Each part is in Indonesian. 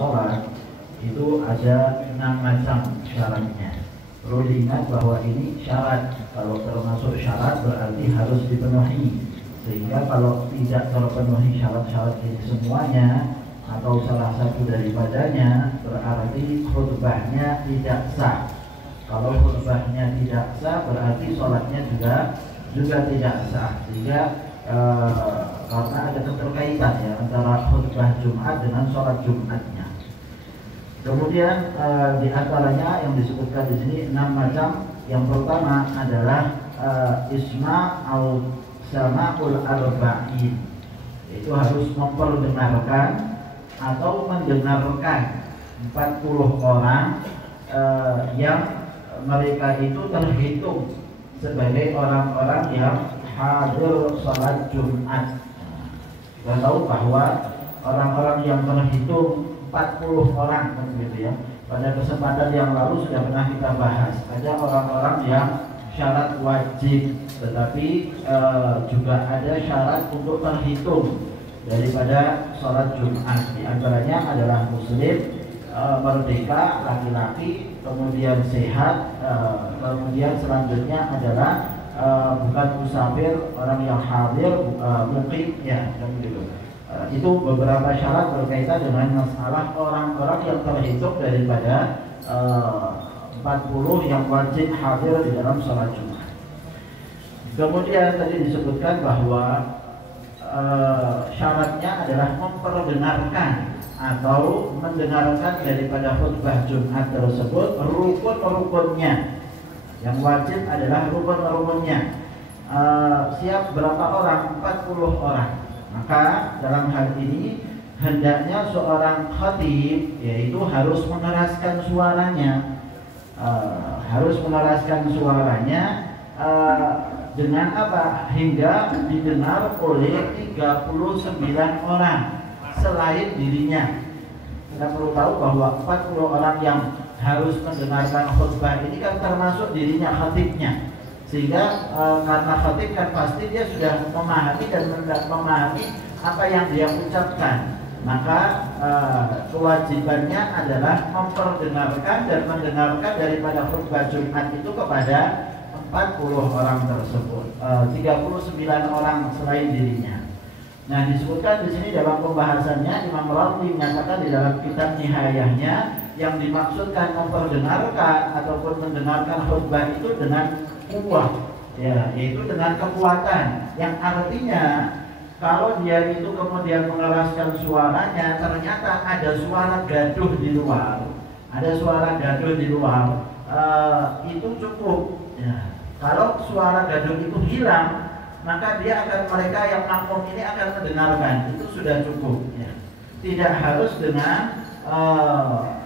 sholat itu ada 6 macam syaratnya. Perlu diingat bahwa ini syarat. Kalau termasuk syarat berarti harus dipenuhi. Sehingga kalau tidak terpenuhi syarat-syarat ini semuanya atau salah satu daripadanya, berarti khutbahnya tidak sah. Kalau khutbahnya tidak sah berarti sholatnya juga tidak sah. Sehingga karena ada keterkaitan ya antara khutbah Jumat dengan sholat Jumatnya. Kemudian di antaranya yang disebutkan di sini 6 macam. Yang pertama adalah isma au sama'ul arba'in, yaitu harus memperdengarkan atau mendengarkan 40 orang yang mereka itu terhitung sebagai orang-orang yang hadir sholat Jumat. Kita tahu bahwa orang-orang yang terhitung 40 orang kan gitu ya. Pada kesempatan yang lalu sudah pernah kita bahas. Ada orang-orang yang syarat wajib, tetapi juga ada syarat untuk terhitung daripada sholat Jumat. Di antaranya adalah muslim, merdeka, laki-laki, kemudian sehat, kemudian selanjutnya adalah bukan musafir, orang yang hadir, muqim ya, kan gitu. Itu beberapa syarat berkaitan dengan masalah orang-orang yang terhitung daripada 40 yang wajib hadir di dalam sholat Jumat. Kemudian tadi disebutkan bahwa syaratnya adalah memperdengarkan atau mendengarkan daripada khutbah Jumat tersebut rukun-rukunnya. Yang wajib adalah rukun-rukunnya. Siap berapa orang? 40 orang. Maka dalam hal ini hendaknya seorang khatib yaitu harus mengeraskan suaranya, dengan apa? Hingga didengar oleh 39 orang selain dirinya. Kita perlu tahu bahwa 40 orang yang harus mendengarkan khutbah ini kan termasuk dirinya khatibnya. Sehingga karena khatib kan pasti dia sudah memahami dan memahami apa yang dia ucapkan. Maka kewajibannya adalah memperdengarkan dan mendengarkan daripada khutbah Jumat itu kepada 40 orang tersebut, 39 orang selain dirinya. Nah, disebutkan di sini dalam pembahasannya Imam Rawi menyatakan di dalam kitab Nihayahnya yang dimaksudkan memperdengarkan ataupun mendengarkan khutbah itu dengan kuwah, ya, yaitu dengan kekuatan, yang artinya kalau dia itu kemudian mengeraskan suaranya, ternyata ada suara gaduh di luar, itu cukup. Ya. Kalau suara gaduh itu hilang, maka mereka yang makmum ini akan mendengarkan, itu sudah cukup. Ya. Tidak harus dengan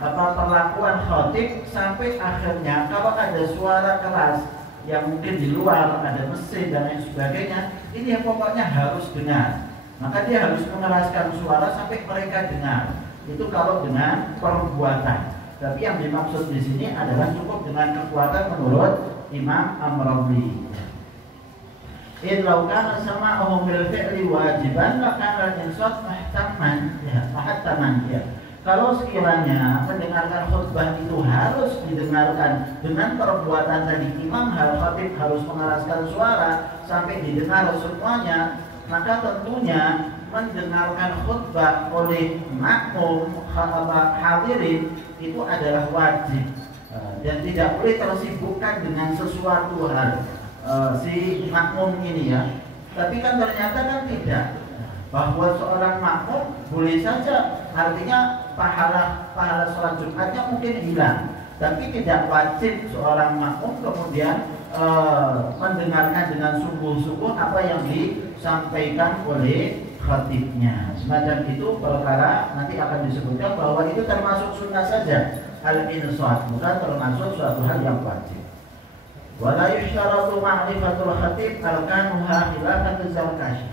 perlakuan khatib sampai akhirnya kalau ada suara keras yang mungkin di luar ada mesin dan lain sebagainya, ini yang pokoknya harus dengar. Maka dia harus mengeraskan suara sampai mereka dengar. Itu kalau dengan perbuatan. Tapi yang dimaksud di sini adalah cukup dengan kekuatan menurut Imam Amrawi. Ilaukan sama'uhum bil fi'li wajiban maka al-insaf mahtaman ya. Kalau sekiranya mendengarkan khutbah itu harus didengarkan dengan perbuatan tadi, imam khatib harus mengeraskan suara sampai didengar semuanya, maka tentunya mendengarkan khutbah oleh makmum hadirin itu adalah wajib dan tidak boleh tersibukkan dengan sesuatu hal si makmum ini ya. Tapi kan ternyata kan tidak, bahwa seorang makmum boleh saja, artinya pahala sholat Jumatnya mungkin hilang, tapi tidak wajib seorang makmum kemudian mendengarkan dengan sungguh-sungguh apa yang disampaikan oleh khatibnya. Semacam itu perkara nanti akan disebutkan bahwa itu termasuk sunnah saja, al-insat, bukan termasuk suatu hal yang wajib. Wala yusyaratu ma'rifatul khatib arkanuha khilafat az-Zarkashi.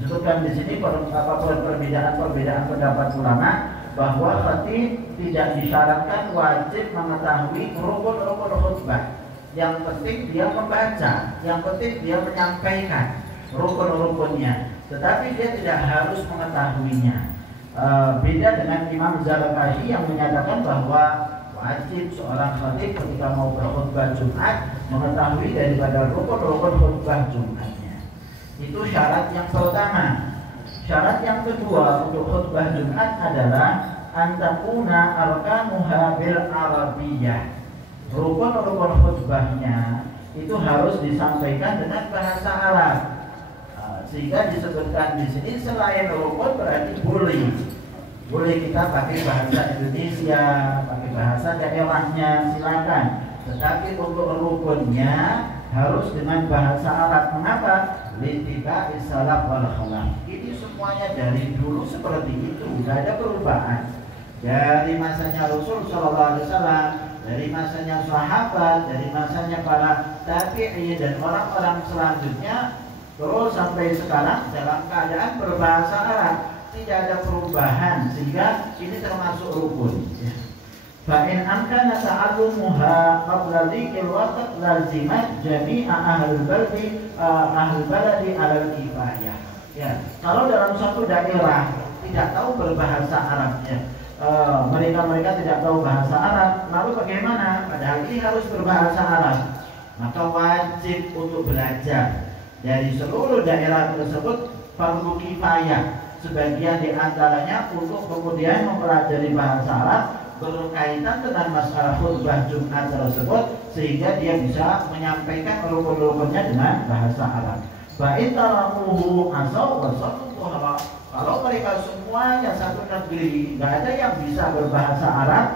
Disebutkan di sini perbedaan pendapat ulama bahwa khatib tidak disyaratkan wajib mengetahui rukun-rukun khutbah. Yang penting dia membaca, yang penting dia menyampaikan rukun-rukunnya, tetapi dia tidak harus mengetahuinya. Beda dengan Imam Zarqashi yang menyatakan bahwa wajib seorang khatib ketika mau berkhutbah Jumat mengetahui daripada rukun-rukun khutbah Jumatnya. Itu syarat yang pertama. Syarat yang kedua untuk khutbah Jumat adalah antakuna arkanuha bil arabiyyah. Rukun-rukun khutbahnya itu harus disampaikan dengan bahasa Arab. Sehingga disebutkan di sini selain rukun berarti boleh kita pakai bahasa Indonesia, pakai bahasa daerahnya, silakan. Tetapi untuk rukunnya harus dengan bahasa Arab. Mengapa? Littiba salaf wal khalaf. Ini semuanya dari dulu seperti itu, tidak ada perubahan. Dari masanya Rasul sallallahu alaihi wasallam, dari masanya sahabat, dari masanya para tabi'in dan orang-orang selanjutnya, terus sampai sekarang dalam keadaan berbahasa Arab, tidak ada perubahan, sehingga ini termasuk rukun. Fa'in amkana ta'allumuha qabla dzikri waqt lazimat jami'a ahlul baladi 'alal kifayah. Ya, kalau dalam satu daerah tidak tahu berbahasa Arabnya, mereka tidak tahu bahasa Arab, lalu bagaimana? Padahal ini harus berbahasa Arab, maka wajib untuk belajar. Dari seluruh daerah tersebut fardu kifayah, sebagian di antaranya untuk kemudian mempelajari bahasa Arab berkaitan dengan masalah khutbah Jumat tersebut, sehingga dia bisa menyampaikan rukun-rukunnya dengan bahasa Arab. Ba'in talamuhu asal wasalluha. Kalau mereka semuanya satu negeri, nggak ada yang bisa berbahasa Arab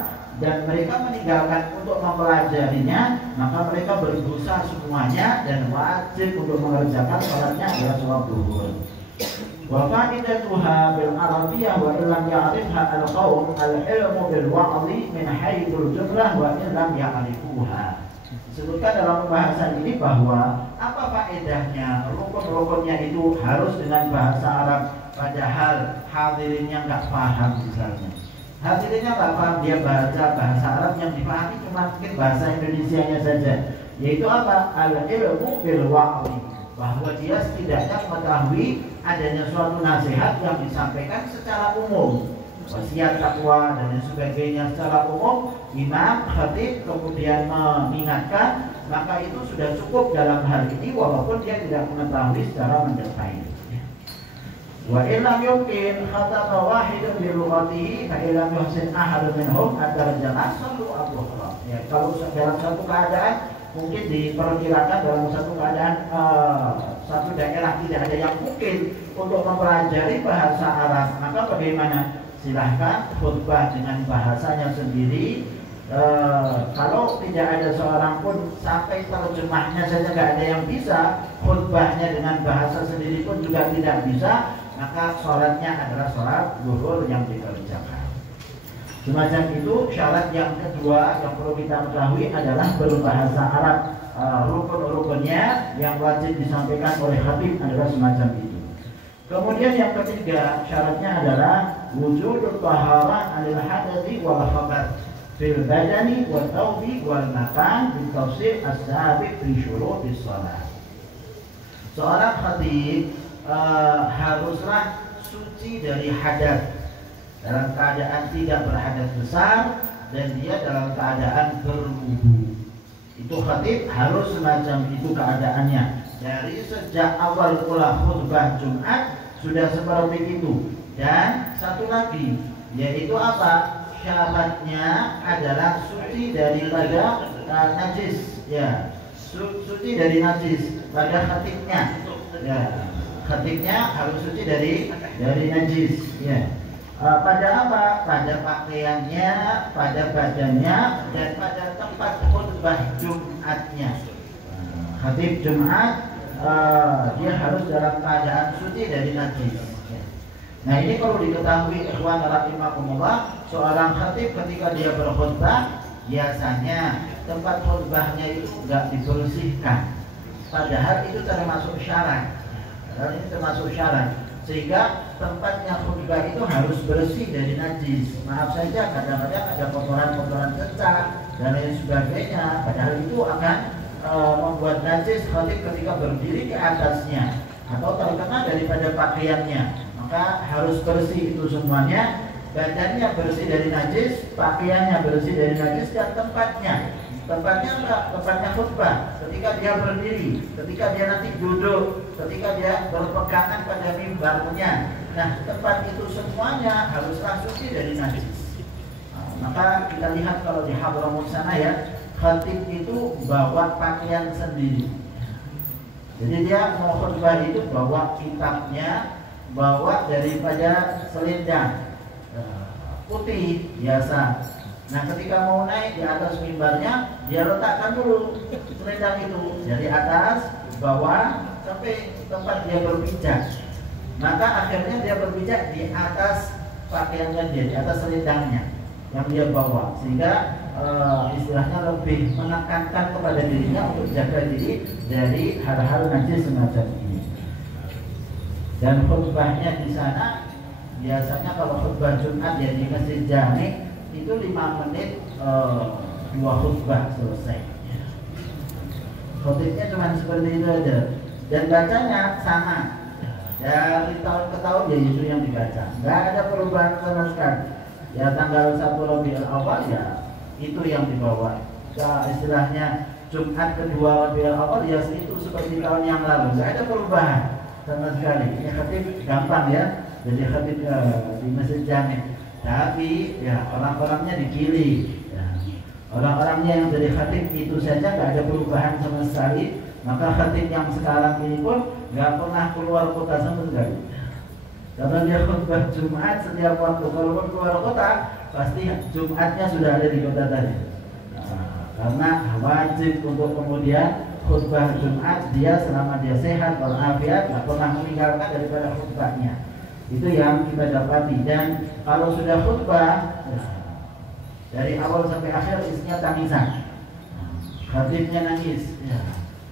dan mereka meninggalkan untuk mempelajarinya, maka mereka berdosa semuanya dan wajib untuk mengerjakan sholatnya adalah sholat zuhur. Wa fa'idatuha bil arabiyyah wa illam ya'rifha al-qaum al-ilmu bil wa'dhi min haitsul jumlah wa illam ya'rifuha. Disebutkan dalam pembahasan ini bahwa apa faedahnya rukun-rukunnya itu harus dengan bahasa Arab, padahal hadirinnya nggak paham misalnya. Hadirinnya nggak paham, dia baca bahasa Arab yang dipahami cuma mungkin bahasa Indonesianya saja, yaitu apa? Al-ilmu bil wa'dhi, bahwa dia setidaknya mengetahui adanya suatu nasihat yang disampaikan secara umum, wasiat takwa dan sebagainya secara umum, imam, khatib kemudian mengingatkan, maka itu sudah cukup dalam hal ini walaupun dia tidak mengetahui secara mendetail. Wa illam yumkin khataba wahidun bi lughatihi fa illam yuhsin ahadun minhum atarjama sallu abdullah. Ya, kalau dalam satu keadaan mungkin diperkirakan dalam satu keadaan satu daerah tidak ada yang mungkin untuk mempelajari bahasa Arab, maka bagaimana? Silahkan khutbah dengan bahasanya sendiri. Kalau tidak ada seorang pun sampai terjemahnya saja nggak ada yang bisa, khutbahnya dengan bahasa sendiri pun juga tidak bisa, maka sholatnya adalah sholat zuhur yang dikerjakan. Semacam itu. Syarat yang kedua yang perlu kita ketahui adalah berbahasa Arab. Rukun-rukunnya yang wajib disampaikan oleh khatib adalah semacam itu. Kemudian yang ketiga syaratnya adalah wujudul taharah anil hadathi wal khabath fil badani wa thawbi wal makan bi tafsir as-sabiq fi syurutis shalah. Seorang khatib haruslah suci dari hadas, dalam keadaan tidak berhadas besar dan dia dalam keadaan berwudu. Itu khatib harus semacam itu keadaannya. Dari sejak awal pula khutbah Jumat sudah seperti itu. Dan satu lagi, yaitu apa? Syaratnya adalah suci daripada najis. Ya, suci dari najis pada khatibnya. Ya, khatibnya harus suci dari najis. Ya. Pada apa? Pada pakaiannya, pada badannya, dan pada tempat khutbah Jumatnya. Khatib Jumat dia harus dalam keadaan suci dari najis. Nah, ini perlu diketahui ikhwan rahimakumullah, seorang khatib ketika dia berkhutbah biasanya tempat khutbahnya itu enggak dibersihkan. Padahal itu termasuk syarat. Sehingga tempatnya khutbah itu harus bersih dari najis. Maaf saja kadang-kadang ada kotoran-kotoran kecak dan lain sebagainya. Padahal itu akan membuat najis khatib ketika berdiri di atasnya atau terkena daripada pakaiannya. Maka maka harus bersih itu semuanya, badannya bersih dari najis, pakaiannya bersih dari najis, dan tempatnya apa? Tempatnya khutbah, ketika dia berdiri, ketika dia nanti duduk, ketika dia berpegangan pada mimbarnya. Nah, tempat itu semuanya haruslah suci dari najis. Maka kita lihat kalau di Hadramut sana ya, khatib itu bawa pakaian sendiri. Jadi dia mau khutbah itu bawa kitabnya, bawa daripada selendang putih biasa. Nah, ketika mau naik di atas mimbarnya, dia letakkan dulu selendang itu dari atas, bawah, sampai tempat dia berpijak. Maka akhirnya dia berpijak di atas pakaiannya dia, di atas selendangnya yang dia bawa, sehingga istilahnya lebih menekankan kepada dirinya untuk jaga diri dari hal-hal najis semacam ini. Dan khutbahnya di sana biasanya kalau khutbah Jumat ya di Masjid Jami itu 5 menit 2 khutbah selesai. Khutbahnya cuma seperti itu aja, dan bacanya sama dari tahun ke tahun ya itu yang dibaca, nggak ada perubahan sama sekali. Ya tanggal 1 Rabiul Awal ya itu yang dibawa. Ya, istilahnya Jumat kedua Rabiul Awal ya itu seperti tahun yang lalu, nggak ada perubahan sama sekali. Ini khatib gampang ya, jadi khatib di Masjid Jami. Tapi ya orang-orangnya dipilih ya. Orang-orangnya yang jadi khatib itu saja nggak ada perubahan sama sekali. Maka khatib yang sekarang ini pun nggak pernah keluar kota sama sekali. Karena dia khutbah Jumat setiap waktu, kalau keluar kota pasti Jumatnya sudah ada di kota tadi. Karena wajib untuk kemudian khutbah Jumat dia selama dia sehat walafiat, nggak pernah meninggalkan daripada khutbahnya. Itu yang kita dapati. Dan kalau sudah khutbah dari awal sampai akhir isinya tangisan, khatibnya nangis ya.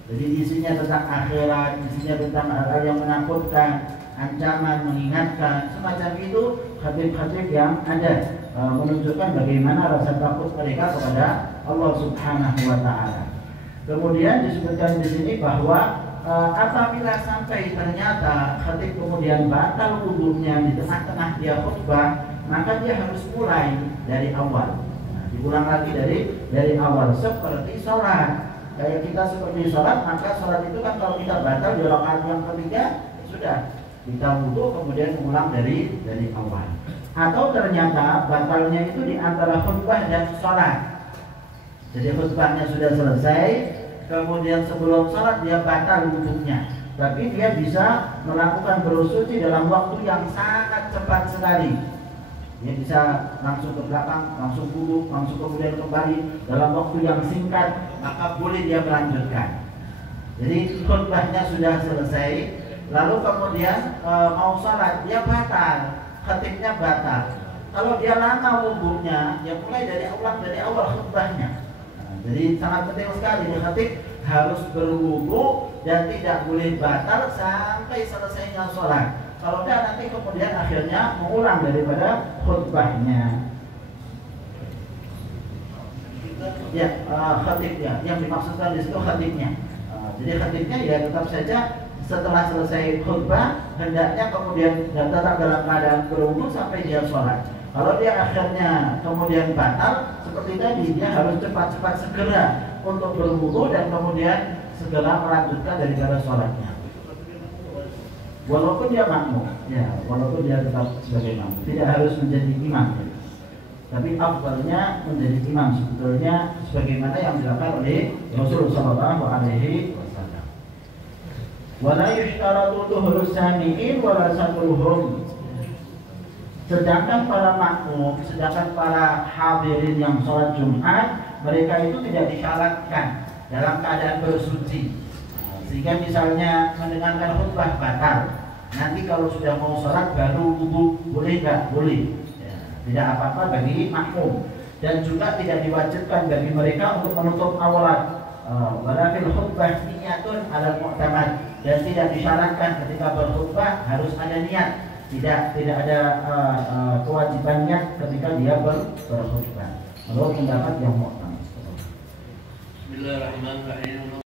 Jadi isinya tentang akhirat, isinya tentang hal-hal yang menakutkan, ancaman, mengingatkan, semacam itu khatib-khatib yang ada menunjukkan bagaimana rasa takut mereka kepada Allah Subhanahu wa Ta'ala. Kemudian disebutkan di sini bahwa apabila sampai ternyata khatib kemudian batal wudunya di tengah-tengah dia khutbah, maka dia harus mulai dari awal. Nah, diulang lagi dari awal seperti sholat. Kayak kita seperti sholat, maka sholat itu kan kalau kita batal di rakaat yang ketiga sudah kita wudu kemudian ulang dari awal. Atau ternyata batalnya itu di antara khutbah dan sholat. Jadi khutbahnya sudah selesai, kemudian sebelum sholat dia batal wudunya, tapi dia bisa melakukan bersuci dalam waktu yang sangat cepat sekali. Dia bisa langsung ke belakang, langsung wudu, langsung kemudian kembali dalam waktu yang singkat, maka boleh dia melanjutkan. Jadi khutbahnya sudah selesai, lalu kemudian mau sholat, dia batal, khatibnya batal. Kalau dia lama wudunya, ya mulai dari awal khutbahnya. Jadi sangat penting sekali khatib harus berwudu dan tidak boleh batal sampai selesainya sholat. Kalau tidak nanti kemudian akhirnya mengulang daripada khutbahnya. Ya, khatibnya yang dimaksudkan di situ khatibnya. Jadi khatibnya ya tetap saja setelah selesai khutbah hendaknya kemudian tetap dalam keadaan berwudu sampai dia sholat. Kalau dia akhirnya kemudian batal seperti tadi, dia harus cepat-cepat segera untuk berwudu dan kemudian segera melanjutkan daripada sholatnya. Walaupun dia makmum, ya, walaupun dia tetap sebagai makmum, tidak harus menjadi imam. Ya. Tapi afdalnya menjadi imam sebetulnya sebagaimana yang dilakukan oleh Rasulullah Shallallahu Alaihi Wasallam. Wala yushtaratu tuhurus sami'in wala satruhum. Sedangkan para makmum, sedangkan para hadirin yang sholat Jumat, mereka itu tidak disyaratkan dalam keadaan bersuci. Sehingga misalnya mendengarkan khutbah batal, nanti kalau sudah mau sholat baru wudu, boleh nggak? Boleh. Ya, tidak apa-apa bagi makmum. Dan juga tidak diwajibkan bagi mereka untuk menutup awalan. Walafil khutbah niyatun alal mu'tamad, dan tidak disyaratkan ketika berkhutbah harus ada niat. Tidak ada kewajibannya ketika dia berkhutbah. Menurut pendapat yang mu'tamad. Bismillahirrahmanirrahim.